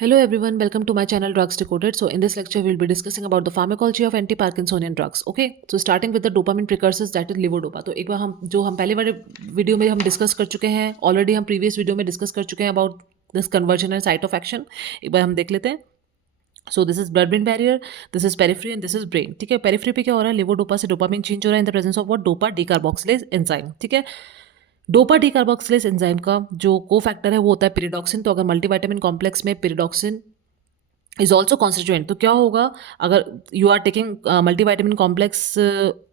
Hello everyone, welcome to my channel Drugs Decoded. So in this lecture we'll be discussing about the pharmacology of anti-Parkinsonian drugs. Okay, so starting with the dopamine precursors that is levodopa. तो एक बार हम पहले वाले video में हम discuss कर चुके हैं ऑलरेडी, हम प्रीवियस वीडियो में डिस्कस कर चुके हैं about this conversion and site of action. एक बार हम देख लेते हैं. So this is blood brain barrier, this is periphery and this is brain. ठीक है, पेरिफ्री पे क्या हो रहा है, लेवोडोपा से डोपामिन चेंज हो रहा है in the presence of what, dopa decarboxylase enzyme. ठीक है, डोपा डीकार्बोक्सिलेज एंजाइम का जो को फैक्टर है वो होता है पिरिडॉक्सिन. तो अगर मल्टीविटामिन कॉम्प्लेक्स में पिरिडॉक्सिन इज ऑल्सो कॉन्स्टिट्यूएंट तो क्या होगा, अगर you are taking multivitamin complex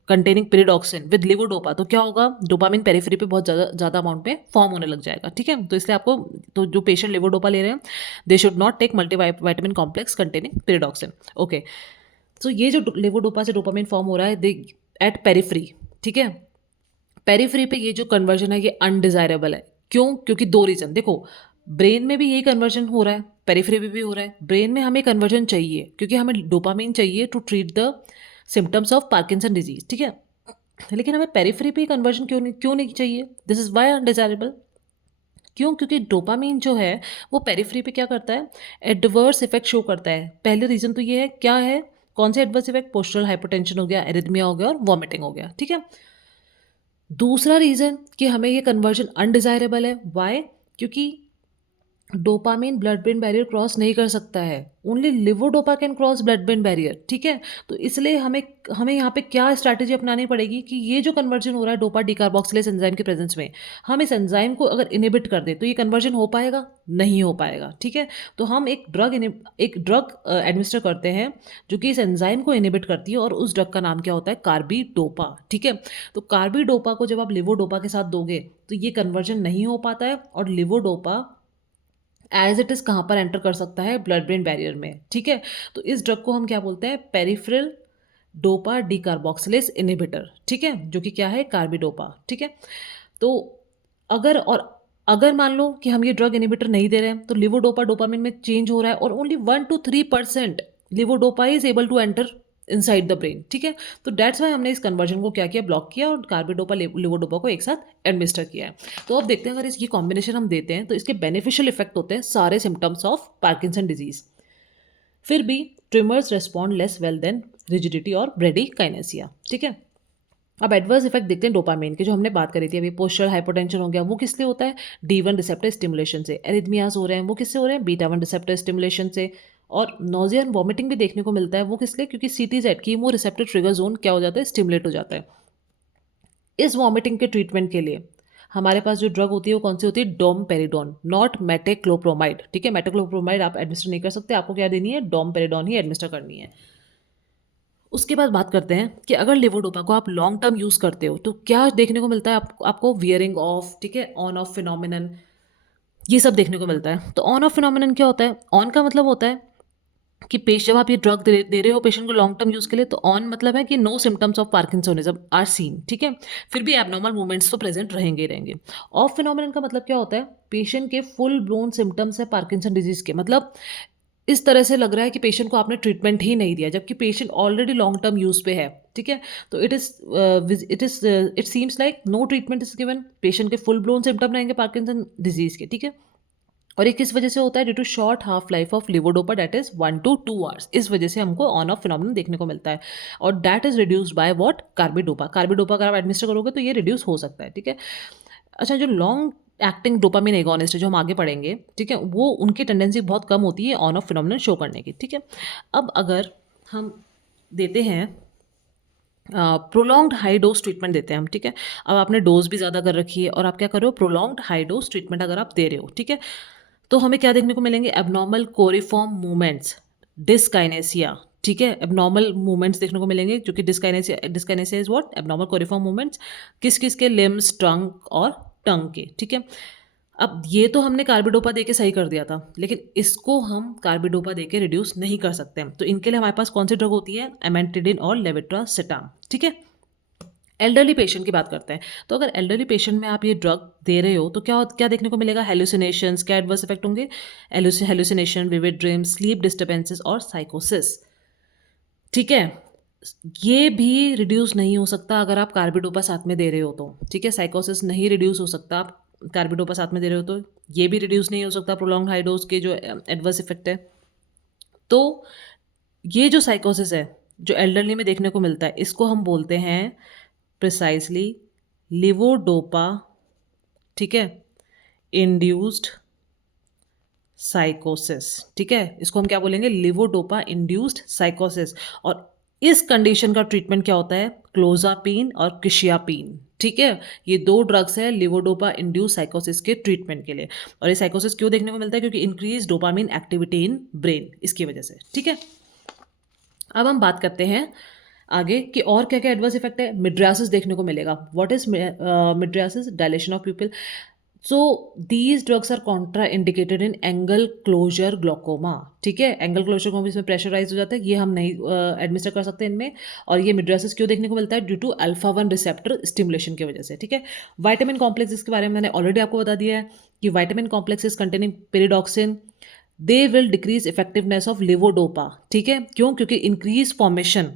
containing pyridoxine with levodopa तो क्या होगा, डोपामिन पेरिफेरी पे बहुत ज़्यादा अमाउंट में फॉर्म होने लग जाएगा. ठीक है, तो इसलिए आपको, तो जो पेशेंट लिवोडोपा ले रहे हैं they should not take multivitamin complex containing pyridoxine. Okay, तो ये जो लिवोडोपा से डोपामिन फॉर्म हो रहा है दे एट पेरिफेरी. ठीक है, पेरिफेरी पे ये जो कन्वर्जन है ये अनडिजायरेबल है. क्यों? क्योंकि दो रीज़न. देखो, ब्रेन में भी यही कन्वर्जन हो रहा है, पेरिफेरी में भी हो रहा है. ब्रेन में हमें कन्वर्जन चाहिए क्योंकि हमें डोपामिन चाहिए to treat the symptoms of Parkinson disease. ठीक है, लेकिन हमें पेरिफेरी पे कन्वर्जन क्यों नहीं चाहिए? This is why undesirable. क्यों? क्योंकि डोपामिन जो है वो पेरिफेरी पे क्या करता है, एडवर्स इफेक्ट शो करता है. पहले रीज़न तो ये है, क्या है, कौन से एडवर्स इफेक्ट, पोस्चरल हाइपरटेंशन हो गया, एरिथमिया हो गया और वॉमिटिंग हो गया. ठीक है, दूसरा रीज़न कि हमें ये कन्वर्जन अनडिजायरेबल है. वाई? क्योंकि dopamine blood brain barrier cross नहीं कर सकता है. Only levodopa can cross blood brain barrier. ठीक है, तो इसलिए हमें हमें यहाँ पे क्या स्ट्रैटेजी अपनानी पड़ेगी कि ये जो कन्वर्जन हो रहा है डोपा डीकार्बोक्सिलेज एंजाइम के प्रेजेंस में, हम इस एंजाइम को अगर इनिबिट कर दें तो ये कन्वर्जन हो पाएगा? नहीं हो पाएगा. ठीक है, तो हम एक ड्रग एडमिनिस्टर करते हैं जो कि इस एंजाइम को इनिबिट करती है और उस ड्रग का नाम क्या होता है, कार्बिडोपा. ठीक है, तो कार्बिडोपा को जब आप लिवोडोपा के साथ दोगे तो ये कन्वर्जन नहीं हो पाता है और लिवोडोपा एज इट इज़ कहाँ पर एंटर कर सकता है, ब्लड ब्रेन बैरियर में. ठीक है, तो इस ड्रग को हम क्या बोलते हैं, पेरिफेरल डोपा डीकार्बोक्सिलेज इनिबिटर. ठीक है, जो कि क्या है, कार्बिडोपा. ठीक है, तो अगर मान लो कि हम ये ड्रग इनिबिटर नहीं दे रहे हैं तो लिवोडोपा डोपामिन में चेंज हो रहा है और only 1 to 3% levodopa is able to enter inside the brain. ठीक है, तो डेट्स वाई हमने इस कन्वर्जन को क्या किया, ब्लॉक किया और कार्बिडोपा लिवोडोपा को एक साथ एडमिनिस्टर किया है. तो अब देखते हैं, अगर इसकी कॉम्बिनेशन हम देते हैं तो इसके बेनिफिशियल इफेक्ट होते हैं सारे सिम्टम्स ऑफ पार्किंसन डिजीज. फिर भी tremors respond less well than rigidity और ब्रेडीकाइनेसिया. ठीक है, अब एडवर्स इफेक्ट देखते हैं डोपामिन के, जो हमने बात करी थी अभी, पोस्चरल हाइपोटेंशन हो गया, वो किस लिए होता है, D1 रिसेप्टर स्टिमुलेशन से. एरिथमियाज हो रहे हैं वो किससे हो रहे हैं, बीटा 1 रिसेप्टर स्टिमुलेशन से. और नोजिया एंड वॉमिटिंग भी देखने को मिलता है, वो किस लिए, क्योंकि CTZ chemo receptor trigger zone क्या हो जाता है, स्टिमुलेट हो जाता है. इस वॉमिटिंग के ट्रीटमेंट के लिए हमारे पास जो ड्रग होती है वो कौन सी होती है, डोमपेरिडोन, नॉट मेटेक्लोप्रोमाइड. ठीक है, मेटेक्लोप्रोमाइड आप एडमिनिस्टर नहीं कर सकते, आपको क्या देनी है, डोमपेरिडोन ही एडमिनिस्टर करनी है. उसके बाद बात करते हैं कि अगर लिवोडोपा को आप लॉन्ग टर्म यूज़ करते हो तो क्या देखने को मिलता है, आपको वियरिंग ऑफ, ठीक है, ऑन ऑफ फिनोमिनन, ये सब देखने को मिलता है. तो ऑन ऑफ फिनोमिनन क्या होता है, ऑन का मतलब होता है कि जब आप ये ड्रग दे रहे हो पेशेंट को लॉन्ग टर्म यूज़ के लिए, तो ऑन मतलब है कि no symptoms of parkinsonism are seen. ठीक है, फिर भी एबनॉर्मल मूवमेंट्स तो प्रेजेंट रहेंगे ही रहेंगे. ऑफ फिनोमिनन का मतलब क्या होता है, पेशेंट के फुल ब्लोन सिम्टम्स है पार्किंसन डिजीज के, मतलब इस तरह से लग रहा है कि पेशेंट को आपने ट्रीटमेंट ही नहीं दिया जबकि patient already long term use पे है. ठीक है, तो it seems like no treatment is given, patient के फुल ब्लोन सिम्टम रहेंगे पार्किंसन डिजीज के. ठीक है, और ये किस वजह से होता है, due to short half life of levodopa that is 1 to 2 hours. इस वजह से हमको ऑन ऑफ फिनोमिनन देखने को मिलता है और that is reduced by what, carbidopa. Carbidopa अगर आप एडमिनिस्टर करोगे तो ये रिड्यूस हो सकता है. ठीक है, अच्छा, जो लॉन्ग एक्टिंग डोपामिन एगोनिस्ट है जो हम आगे पढ़ेंगे, ठीक है, वो उनकी टेंडेंसी बहुत कम होती है ऑन ऑफ फिनोमिनन शो करने की. ठीक है, अब अगर हम देते हैं प्रोलॉन्ग्ड हाई डोज ट्रीटमेंट देते हैं हम. ठीक है, अब आपने डोज भी ज़्यादा कर रखी है और आप क्या कर रहे हो, प्रोलॉन्ग्ड हाई डोज ट्रीटमेंट अगर आप दे रहे हो, ठीक है, तो हमें क्या देखने को मिलेंगे, एबनॉर्मल कोरिफॉर्म मूवमेंट्स, डिस्काइनेसिया. ठीक है, एबनॉर्मल मूवमेंट्स देखने को मिलेंगे जो कि dyskinesia is what, abnormal choreiform movements, किस किस के, लिम्स, ट्रंक और टंग के. ठीक है, अब ये तो हमने कार्बिडोपा दे के सही कर दिया था, लेकिन इसको हम कार्बिडोपा दे के रिड्यूस नहीं कर सकते हैं. तो इनके लिए हमारे पास कौन सी ड्रग होती है, एमेंटिडिन और लेवेट्रासिटाम. ठीक है, एल्डरली पेशेंट की बात करते हैं. तो अगर एल्डरली पेशेंट में आप ये ड्रग दे रहे हो तो क्या क्या देखने को मिलेगा, हेलुसिनेशंस, क्या एडवर्स इफेक्ट होंगे, hallucination, vivid dreams, sleep disturbances और साइकोसिस. ठीक है, ये भी रिड्यूस नहीं हो सकता अगर आप कार्बिडोपा साथ में दे रहे हो तो. ठीक है, साइकोसिस नहीं रिड्यूस हो सकता आप कार्बिडोपा साथ में दे रहे हो तो. ये भी रिड्यूस नहीं हो सकता प्रोलॉन्ग हाई डोज के जो एडवर्स इफेक्ट है। तो ये जो साइकोसिस है जो एल्डरली में देखने को मिलता है, इसको हम बोलते हैं प्रिसाइसली लिवोडोपा, ठीक है, इंड्यूस्ड साइकोसिस। ठीक है, इसको हम क्या बोलेंगे, लिवोडोपा इंड्यूस्ड साइकोसिस। और इस कंडीशन का ट्रीटमेंट क्या होता है, क्लोजापिन और क्विशियापिन। ठीक है, ये दो ड्रग्स है लिवोडोपा इंड्यूस साइकोसिस के ट्रीटमेंट के लिए। और ये साइकोसिस क्यों देखने को मिलता है, क्योंकि increase dopamine activity in brain, इसकी वजह से। ठीक है, अब हम बात करते हैं आगे कि और क्या क्या एडवर्स इफेक्ट है। मिड्रियासिस देखने को मिलेगा। What is mydriasis, dilation of pupil. So these drugs are contraindicated in angle closure glaucoma. ठीक है, एंगल क्लोजर ग्लोकोमा इसमें प्रेशराइज हो जाता है, ये हम नहीं एडमिनिस्टर कर सकते इनमें। और ये मिड्रियासिस क्यों देखने को मिलता है, due to alpha 1 receptor stimulation की वजह से। ठीक है, वाइटामिन कॉम्प्लेक्स इसके बारे में मैंने ऑलरेडी आपको बता दिया है कि vitamin complex is containing pyridoxine, they will decrease effectiveness of levodopa. ठीक है, क्यों, क्योंकि increase formation,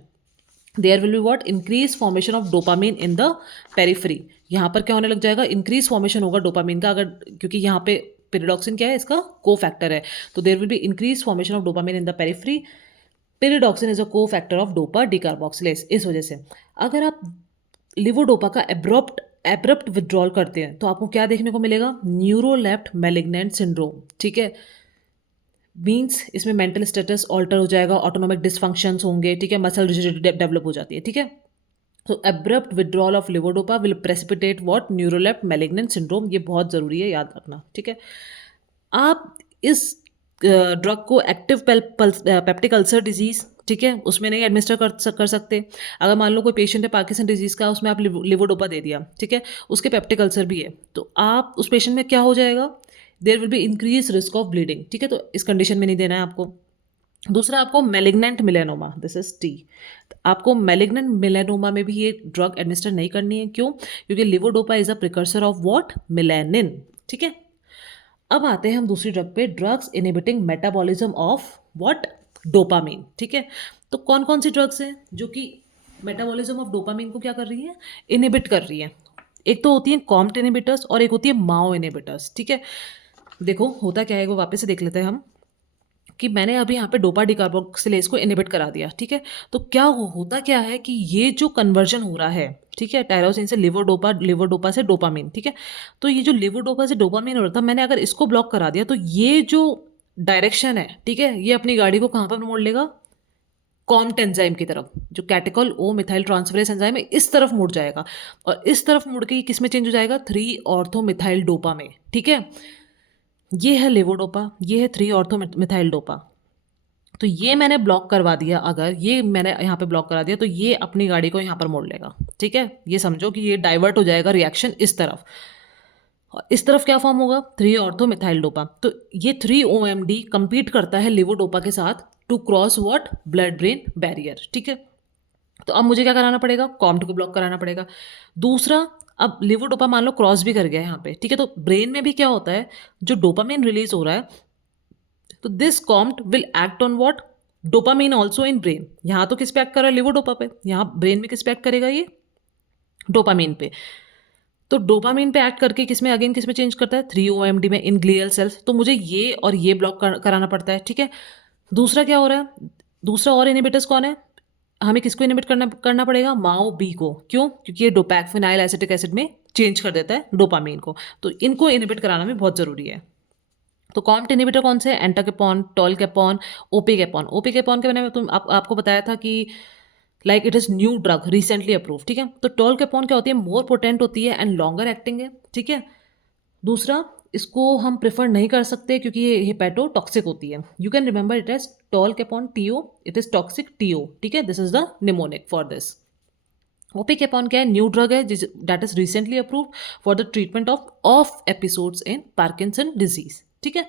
there will be what, increase formation of dopamine in the periphery. यहाँ पर क्या होने लग जाएगा, इंक्रीज फॉर्मेशन होगा डोपामीन का, अगर क्योंकि यहाँ पे पेरिडॉक्सिन क्या है, इसका को फैक्टर है। तो there will be increase formation of dopamine in the periphery. Pyridoxine is a cofactor of dopa डिकार्बोक्सिलेज। इस वजह से अगर आप लिवोडोपा का एब्रप्ट विड्रॉल करते हैं तो आपको क्या देखने को मिलेगा, न्यूरोलेप्ट मैलिग्नेंट सिंड्रोम। ठीक है, मीन्स इसमें मेंटल स्टेटस ऑल्टर हो जाएगा, ऑटोनॉमिक डिसफंक्शंस होंगे। ठीक है, मसल रिजिडिटी डेवलप हो जाती है। ठीक है, तो abrupt withdrawal of levodopa will precipitate what, neuroleptic malignant syndrome. ये बहुत ज़रूरी है याद रखना। ठीक है, आप इस ड्रग को एक्टिव पेप्टिक अल्सर डिजीज, ठीक है, उसमें नहीं एडमिनिस्टर कर सकते। अगर मान लो कोई पेशेंट है पार्किंसन डिजीज का, उसमें आप लिवोडोपा दे दिया, ठीक है, उसके पेप्टिक अल्सर भी है, तो आप उस पेशेंट में क्या हो जाएगा, there will be increase risk of bleeding. ठीक है, तो इस कंडीशन में नहीं देना है आपको। दूसरा, आपको मेलिग्नेंट मिलेनोमा, दिस इज टी, आपको मेलिग्नेंट मिलेनोमा में भी ये ड्रग एडमिनिस्टर नहीं करनी है। क्यों, क्योंकि levodopa is a precursor of what, melanin. ठीक है, अब आते हैं हम दूसरी ड्रग पे, drugs inhibiting metabolism of what, dopamine. ठीक है, तो कौन कौन सी ड्रग्स हैं जो कि मेटाबॉलिज्म ऑफ डोपामीन को क्या कर रही है, इनहिबिट कर रही है। एक तो होती है कॉम्ट इनहिबिटर्स और एक होती है माओ इनहिबिटर्स। ठीक है, देखो होता क्या है, वो वापस से देख लेते हैं हम कि मैंने अभी यहाँ पे डोपा डिकार्बोक्सिलेज को इनहिबिट करा दिया। ठीक है, तो क्या होता क्या है कि ये जो कन्वर्जन हो रहा है, ठीक है, टायरोसिन से लिवोडोपा, लिवोडोपा से डोपामीन। ठीक है, तो ये जो लिवोडोपा से डोपामीन हो रहा था, मैंने अगर इसको ब्लॉक करा दिया तो ये जो डायरेक्शन है, ठीक है, ये अपनी गाड़ी को कहाँ पर मोड़ लेगा, कॉम्ट एंजाइम की तरफ, जो कैटेकॉल ओ मिथाइल ट्रांसफरेज एंजाइम है, इस तरफ मुड़ जाएगा। और इस तरफ मुड़ के किस में चेंज हो जाएगा, 3 ऑर्थो मिथाइल डोपा में। ठीक है, ये है लेवोडोपा, ये है 3 ऑर्थो मिथाइल डोपा। तो ये मैंने ब्लॉक करवा दिया, अगर ये मैंने यहाँ पे ब्लॉक करा दिया तो ये अपनी गाड़ी को यहाँ पर मोड़ लेगा। ठीक है, ये समझो कि ये डाइवर्ट हो जाएगा रिएक्शन इस तरफ, और इस तरफ क्या फॉर्म होगा, 3 ऑर्थो मिथाइल डोपा। तो ये 3 OMD compete करता है लिवोडोपा के साथ to cross what, blood brain barrier. ठीक है, तो अब मुझे क्या कराना पड़ेगा, कॉम्ट को ब्लॉक कराना पड़ेगा। दूसरा, अब लिवोडोपा मान लो क्रॉस भी कर गया है यहाँ पे, ठीक है, तो ब्रेन में भी क्या होता है, जो डोपामिन रिलीज हो रहा है, तो this Comte will act on what, dopamine also in brain. यहाँ तो किस पे एक्ट कर रहा है, लिवोडोपा पे, यहाँ ब्रेन में किस पे एक्ट करेगा, ये डोपामिन पे। तो डोपामिन पे एक्ट करके किस में, अगेन किस में चेंज करता है, 3 OMD में, इन ग्लियल सेल्स। तो मुझे ये और ये ब्लॉक कराना पड़ता है। ठीक है, दूसरा क्या हो रहा है, दूसरा और इनहिबिटर्स कौन है, हमें किसको इनहिबिट करना पड़ेगा, माओ बी को। क्यों, क्योंकि ये डोपैक फिनाइल एसिटिक एसिड में चेंज कर देता है डोपामीन को, तो इनको इनहिबिट कराना भी बहुत ज़रूरी है। तो कॉम्ट इनहिबिटर कौन से हैं, एंटाकेपॉन, टॉलकेपॉन, ओपिकेपॉन। ओपिकेपॉन के बारे में आपको बताया था कि like it is new drug recently approve. ठीक है, तो टॉलकेपॉन क्या होती है, मोर पोटेंट होती है एंड लॉन्गर एक्टिंग है। ठीक है, दूसरा, इसको हम प्रेफर नहीं कर सकते क्योंकि ये हेपेटोटॉक्सिक होती है। You can remember it as tolcapone T O, it is toxic T O. ठीक है, this is the mnemonic for this. Opicapone क्या है, न्यू ड्रग है that is recently approved for the treatment of episodes in Parkinson disease. ठीक है,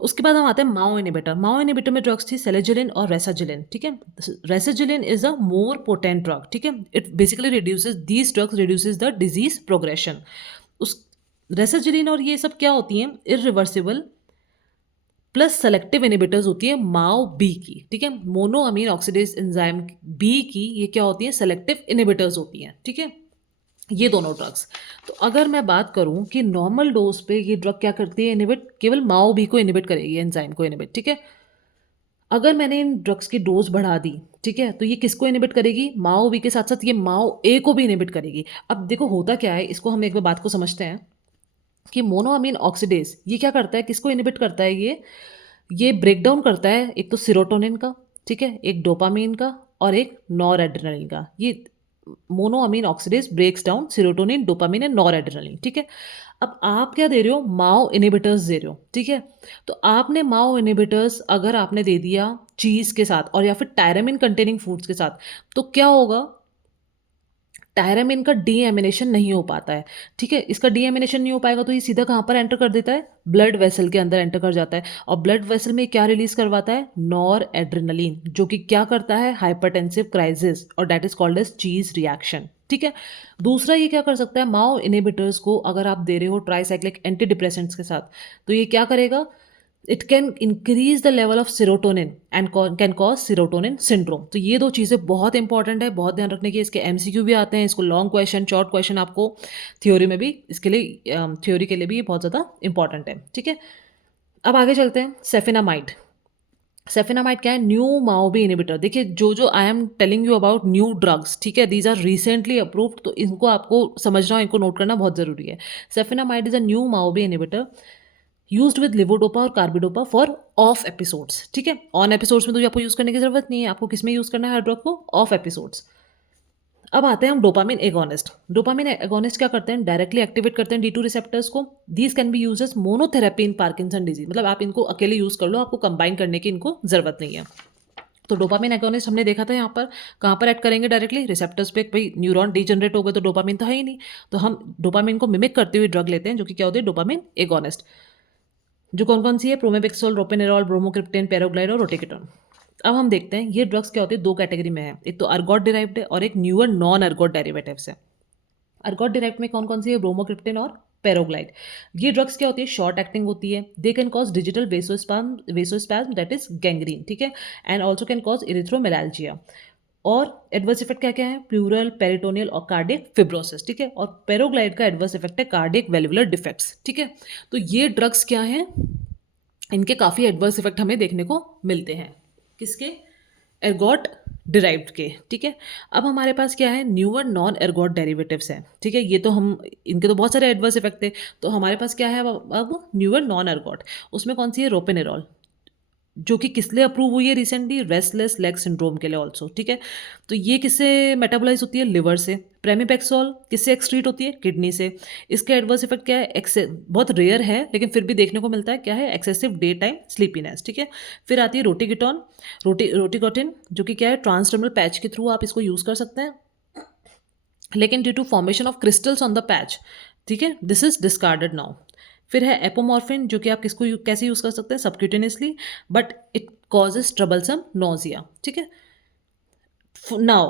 उसके बाद हम आते हैं माओ इनहिबिटर। माओ इनहिबिटर में ड्रग्स थी सेलेजिलिन और रेसाजिलिन। ठीक है, rasagiline is a more potent drug. ठीक है, it basically reduces, these drugs reduces the disease progression. उस रेसाजिलिन और ये सब क्या होती हैं, इरिवर्सिबल प्लस सेलेक्टिव इनहिबिटर्स होती है माओ बी की। ठीक है, monoamine oxidase enzyme B की ये क्या होती है, सेलेक्टिव इनहिबिटर्स होती हैं। ठीक है, ये दोनों ड्रग्स। तो अगर मैं बात करूँ कि नॉर्मल डोज़ पे ये ड्रग क्या करती है, इनहिबिट केवल MAO-B को इनहिबिट करेगी, एंजाइम को इनहिबिट, ठीक है? अगर मैंने इन ड्रग्स की डोज़ बढ़ा दी, ठीक है? तो ये किसको इनहिबिट करेगी? MAO-B के साथ-साथ ये MAO-A को भी इनहिबिट करेगी। अब देखो होता क्या है, इसको हम एक बार बात को समझते हैं कि मोनोअमीन ऑक्सीडेज़ ये क्या करता है, किसको इनहिबिट करता है ये? ये ब्रेक डाउन करता है एक तो सेरोटोनिन का, ठीक है? एक डोपामाइन का और एक नॉरएड्रेनालिन का। ये monoamine oxidase breaks down serotonin, dopamine and noradrenaline, ठीक है? अब आप क्या दे रहे हो? माओ इनहिबिटर्स दे रहे हो, ठीक है? तो आपने माओ इनहिबिटर्स अगर आपने दे दिया चीज़ के साथ और या फिर टायरामिन कंटेनिंग फूड्स के साथ, तो क्या होगा? टायरामिन का डीएमिनेशन नहीं हो पाता है, ठीक है? इसका डीएमिनेशन नहीं हो पाएगा तो ये सीधा कहाँ पर एंटर कर देता है? ब्लड वेसल के अंदर एंटर कर जाता है और ब्लड वेसल में क्या रिलीज करवाता है? नॉर एड्रेनलिन, जो कि क्या करता है? हाइपरटेंसिव क्राइसिस, और दैट इज कॉल्ड एज चीज रिएक्शन, ठीक है? दूसरा ये क्या कर सकता है? माओ इनहिबिटर्स को अगर आप दे रहे हो ट्राइसाइक्लिक एंटी डिप्रेसेंट्स के साथ, तो ये क्या करेगा? It can increase the level of serotonin and can cause serotonin syndrome. तो ये दो चीज़ें बहुत इंपॉर्टेंट है, बहुत ध्यान रखने की। इसके एमसीक्यू भी आते हैं, इसको लॉन्ग क्वेश्चन, शॉर्ट क्वेश्चन आपको थ्योरी में भी, इसके लिए थ्योरी के लिए भी ये बहुत ज़्यादा इंपॉर्टेंट है, ठीक है? अब आगे चलते हैं। सेफिनामाइड। सेफिनामाइड क्या है? New MAO B inhibitor. देखिए जो जो I am telling you about new drugs, ठीक है, दीज आर रिसेंटली अप्रूव्ड, तो इनको आपको समझना, इनको नोट करना बहुत ज़रूरी है। Safinamide is a new MAO B inhibitor used with levodopa और कार्बिडोपा फॉर ऑफ एपिसोड्स, ठीक है? ऑन एपिसोड्स में तो आपको यूज़ करने की ज़रूरत नहीं है, आपको किस में यूज़ करना है हर ड्रग को? Of episodes. अब आते हैं हम डोपामिन एगोनिस्ट। डोपामिन एगोनिस्ट क्या करते हैं? डायरेक्टली एक्टिवेट करते हैं D2 रिसेप्टर्स को। These can be use as monotherapy in Parkinson disease, मतलब आप इनको अकेले यूज़ कर लो, आपको कंबाइन करने की इनको ज़रूरत नहीं है। तो डोपामिन एगोनिस्ट हमने देखा था यहाँ पर, कहाँ पर ऐड करेंगे? डायरेक्टली रिसेप्टर्स पे। भाई न्यूरॉन डीजनरेट हो गए तो डोपामिन तो है ही नहीं, तो हम डोपामिन को मिमिक करते हुए ड्रग लेते हैं, जो कि क्या होती है? Dopamine agonist. जो कौन कौन सी है? प्रोमेपिक्सोल, रोपेनेरॉल, ब्रोमोक्रिप्टेन, पैराग्लाइड और रोटिकेटोन। अब हम देखते हैं ये ड्रग्स क्या होती है, दो कैटेगरी में है। एक तो अर्गोट डिराइव्ड है और एक न्यूअर नॉन अर्गोट डेरिवेटिव्स है। अर्गोट डिराइव्ड में कौन कौन सी है? ब्रोमोक्रिप्टेन और पैराग्लाइड। ये ड्रग्स क्या होती है? शॉर्ट एक्टिंग होती है। They can cause digital vasospasm that is gangrene, ठीक है? And also can cause erythromelalgia. और एडवर्स इफेक्ट क्या क्या है? प्लूरल, पेरिटोनियल और कार्डियक फिब्रोसिस, ठीक है? और पैराग्लाइड का एडवर्स इफेक्ट है कार्डियक वेल्वुलर डिफेक्ट्स, ठीक है? तो ये ड्रग्स क्या हैं? इनके काफ़ी एडवर्स इफेक्ट हमें देखने को मिलते हैं। किसके? एर्गोट डिराइव्ड के, ठीक है? अब हमारे पास क्या है? न्यूअर नॉन एर्गोट डेरिवेटिव्स हैं, ठीक है? ये तो हम, इनके तो बहुत सारे एडवर्स इफेक्ट थे, तो हमारे पास क्या है अब न्यूअर नॉन एर्गोट। उसमें कौन सी है? रोपेनेरॉल, जो कि किस लिए अप्रूव हुई है रिसेंटली? रेस्टलेस लेग सिंड्रोम के लिए ऑल्सो, ठीक है? तो ये किससे मेटाबोलाइज होती है? लिवर से। प्रेमिपेक्सोल किससे एक्सक्रीट होती है? किडनी से। इसके एडवर्स इफेक्ट क्या है? बहुत रेयर है लेकिन फिर भी देखने को मिलता है। क्या है? एक्सेसिव डे टाइम स्लीपीनेस, ठीक है? फिर आती है रोटिकेटॉन, रोटिकोटिन, जो कि क्या है? ट्रांसडर्मल पैच के थ्रू आप इसको यूज़ कर सकते हैं, लेकिन due to formation of crystals on the patch, ठीक है, दिस इज डिस्कार्डेड नाउ। फिर है एपोमॉर्फिन, जो कि आप कैसे यूज़ कर सकते हैं? Subcutaneously, but it causes troublesome nausea, ठीक है? Now,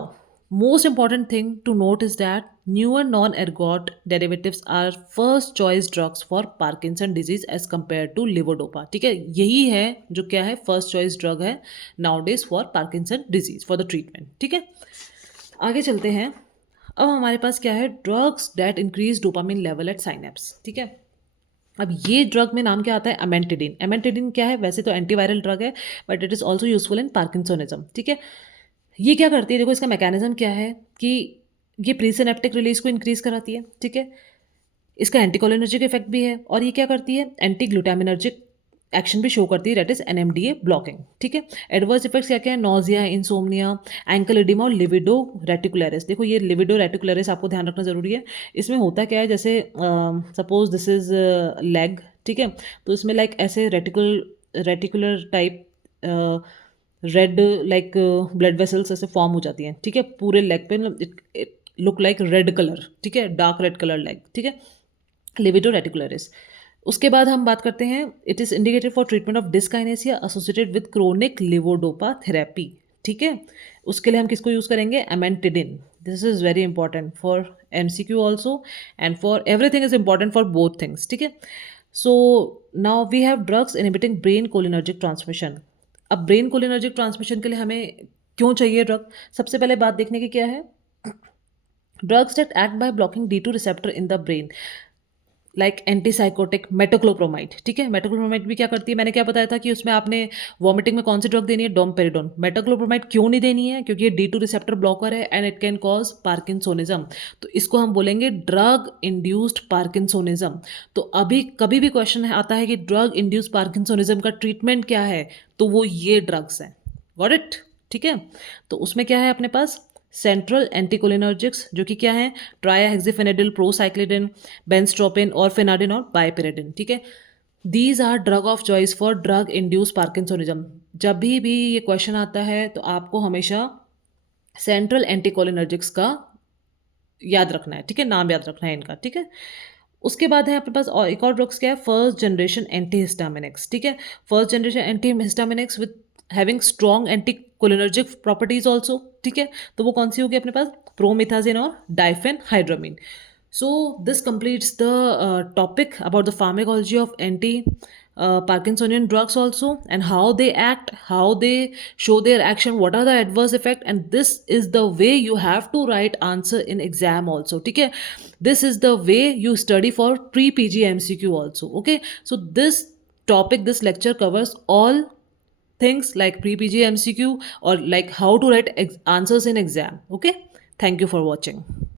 most important thing to note is that newer non-ergot derivatives are first choice drugs for Parkinson disease as compared to levodopa. ठीक है, यही है जो क्या है? फर्स्ट चॉइस ड्रग है nowadays for Parkinson disease for the treatment. ठीक है, आगे चलते हैं। अब हमारे पास क्या है? Drugs that increase dopamine level at synapse, ठीक है? अब ये ड्रग में नाम क्या आता है? अमेंटिडिन। अमेंटिडिन क्या है? वैसे तो एंटीवायरल ड्रग है, but it is also useful in parkinsonism, ठीक है? ये क्या करती है? देखो इसका मैकेनिज्म क्या है कि ये प्रीसिनेप्टिक रिलीज को इंक्रीज कराती है, ठीक है? इसका एंटीकोलिनर्जिक इफेक्ट भी है, और ये क्या करती है? एंटी ग्लूटामिनर्जिक एक्शन भी शो करती है, डेट इज NMDA ब्लॉकिंग, ठीक है? एडवर्स इफेक्ट्स क्या क्या है? नोजिया, इंसोमनिया, एंकल एडिमा और लिविडो रेटिकुलरिस। देखो ये लिविडो रेटिकुलरिस आपको ध्यान रखना जरूरी है। इसमें होता क्या है? जैसे सपोज दिस इज लेग, ठीक है? तो इसमें लाइक ऐसे reticular type red like blood vessels ऐसे फॉर्म हो जाती हैं, ठीक है? पूरे लेग पे it look like red colour, ठीक है? डार्क रेड कलर लेग, ठीक है? Livedo reticularis. उसके बाद हम बात करते हैं, it is indicated for treatment of dyskinesia associated with chronic levodopa therapy, ठीक है? उसके लिए हम किसको यूज़ करेंगे? Amantadine. This is very important for MCQ also and for everything is important for both things, ठीक है? So now we have drugs inhibiting brain cholinergic transmission. अब ब्रेन कोलिनर्जिक ट्रांसमिशन के लिए हमें क्यों चाहिए ड्रग? सबसे पहले बात देखने की क्या है drugs that act by blocking D2 receptor in the brain like antipsychotic metoclopramide, ठीक है। मेटोक्लोप्रोमाइड भी क्या करती है, मैंने क्या बताया था कि उसमें आपने वॉमिटिंग में कौन सी ड्रग देनी है, डोमपेरिडोन। मेटोक्लोप्रोमाइड क्यों नहीं देनी है, क्योंकि ये D2 रिसेप्टर ब्लॉकर है and it can cause parkinsonism. तो इसको हम बोलेंगे ड्रग इंड्यूस्ड पार्किंसोनिज्म। तो अभी कभी भी क्वेश्चन आता है कि ड्रग इंड्यूस्ड पार्किंसोनिज्म का ट्रीटमेंट क्या है, तो वो ये ड्रग्स हैं। गॉट इट, ठीक है। तो उसमें क्या है अपने पास, सेंट्रल एंटीकोलिनर्जिक्स जो कि क्या है, ट्राइहेक्सिफेनेडिल, प्रोसाइक्लिडिन, बेंस्ट्रोपिन और फेनाडिन और बाइपेरिडिन, ठीक है। These are drug of choice for drug induce parkinsonism. जब भी ये क्वेश्चन आता है तो आपको हमेशा सेंट्रल एंटीकोलिनर्जिक्स का याद रखना है, ठीक है, नाम याद रखना है इनका, ठीक है। उसके बाद है अपने पास और एक और ड्रग्स क्या है, फर्स्ट जनरेशन एंटीहिस्टामिनिक्स, ठीक है। First generation antihistaminics with having strong anticholinergic properties also, ठीक है। तो वो कौन सी होगी अपने पास, प्रोमिथाजिन और डाइफेन हाइड्रामीन। So this completes the topic about the pharmacology of anti Parkinsonian drugs also, and how they act, how they show their action, what are the adverse effect, and this is the way you have to write answer in exam also, ठीक है। This is the way you study for pre-PG MCQ also, okay। So this topic, this lecture covers all things like pre-PG MCQ or like how to write answers in exam, okay। Thank you for watching.